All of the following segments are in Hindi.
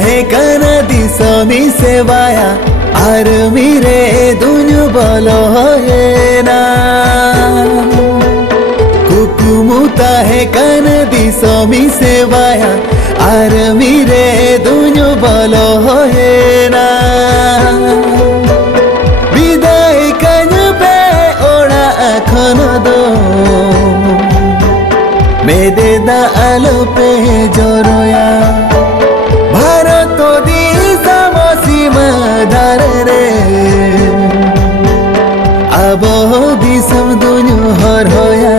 tahe kana disomi sevaya armire dunyu bolo hoyena kukumu tahe kana disomi sevaya armire dunyu bolo hoyena biday kanyu pe ora akhono do mede da alo pe joroya bharat disam sima dhar re abo disam dunyu har hoya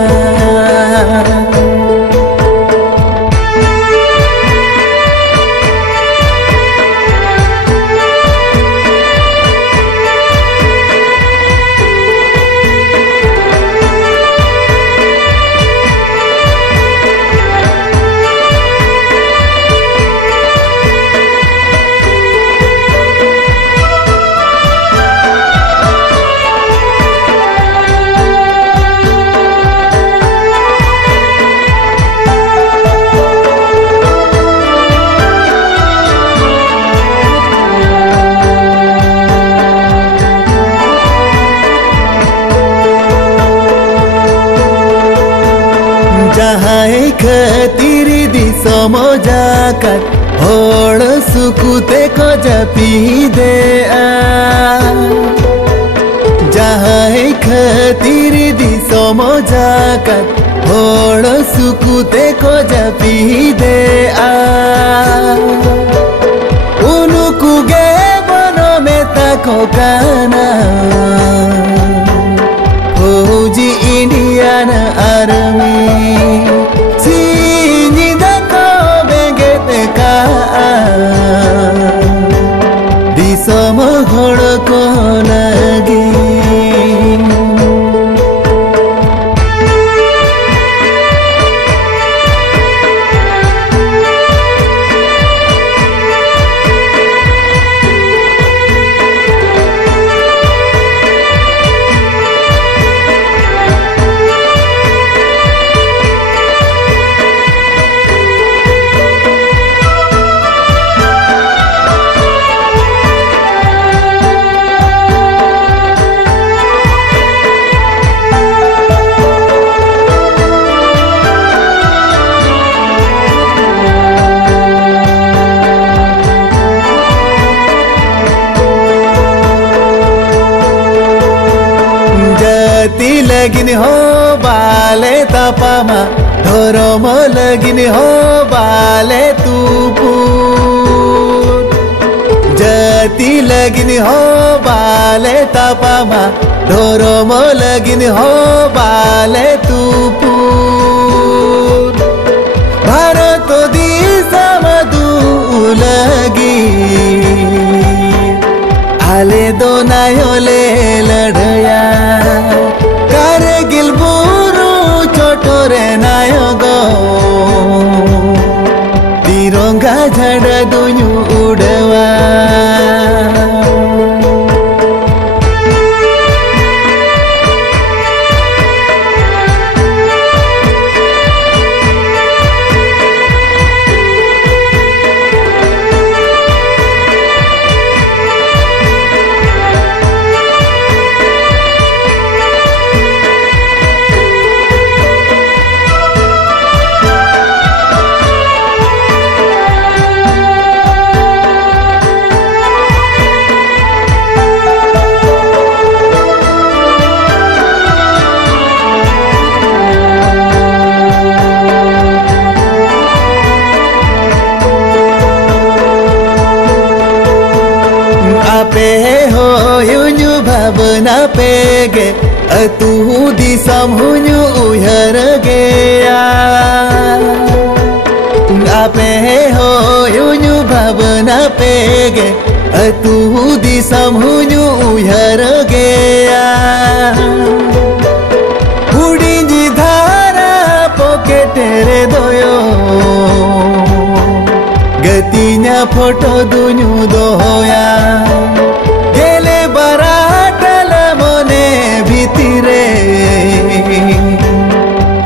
जहाँ खातिर दिसम जाकर होड़ सुकुते को जपी दे जहाँ खातिर दिसम जाकर होड़ सुकुते को जपी दे उनको गे बनो में तको काना फौजी इंडियन आर्मी दिसम घोड़ को लगी जाति लगिन हो बाले तपामा धर्म लगिन हो बाले तुपुर जाति लगिन हो बाले तपामा धर्म लगिन हो बाले तुपुर भारत दिसम दुलगी आले दो नायोले लड़या कारगिल बुरु चोटोरे नायक तिरंगा झंडा दुन्यु उड़वा पे हो युनु भावना पेगे तू दिसम हुनु उहर गया आपे हो युनु भावना पेगे तू दिसम हुनु उहर गया उड़ी जी धारा पॉकेट रे दोयो गतिना फोटो दुनु दोया गेले बराटल मने भितिरे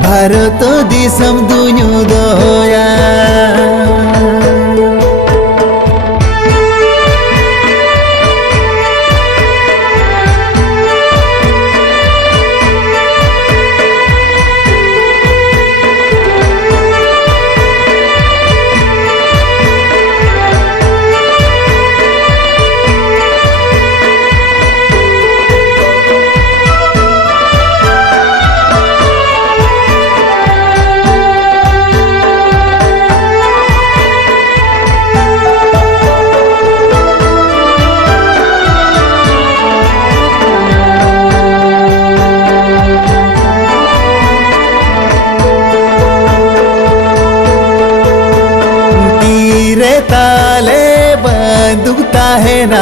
भारत दिसम दुनु दोया ना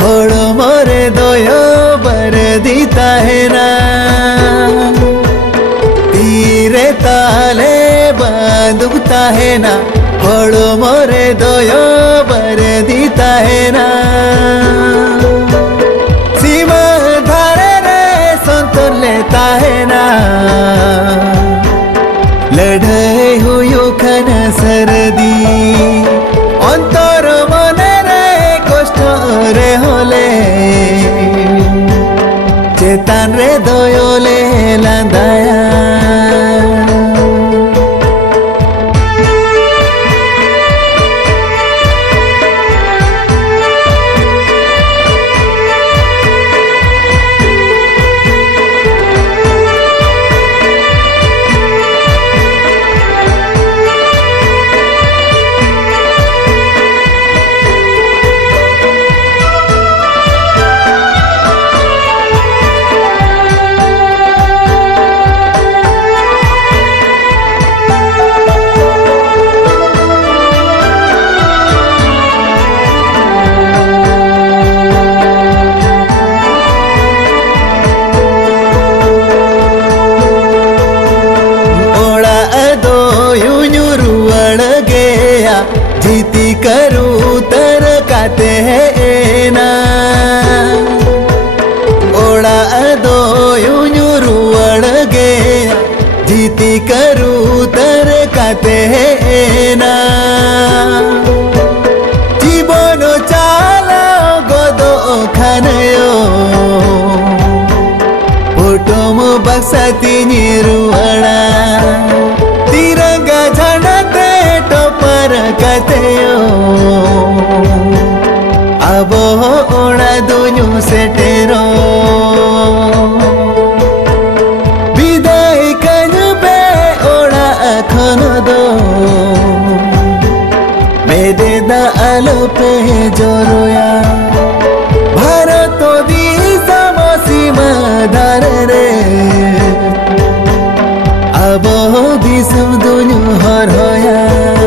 होड़ो मोरे दोयो बरदीता है ना तीरे ताले बंदुकता है ना होड़ो मोरे दोयो बरदीता है ना सीमा धारे रे संतोर लेता है ना लड़ाई हुई खन सरदी अंतर मने रे कष्ट रे होले चेतान रे दोयोले लांदाया जीती करूँ तर काते है ना ओड़ा दो यूं रुअड़ गया जीती करूँ तर काते है ना जीवन चाला गोदो खानयो फोटोम बक्साती निरुअड़ा तिरंगा झंडा पर कथयो अब ओड़ा दुनु से टेरो विदाई कन पे ओड़ा खन दो मेरे दा आलो पे जोरोया भारत दी समसीमा धार रे अब दिसम दुनु हर होया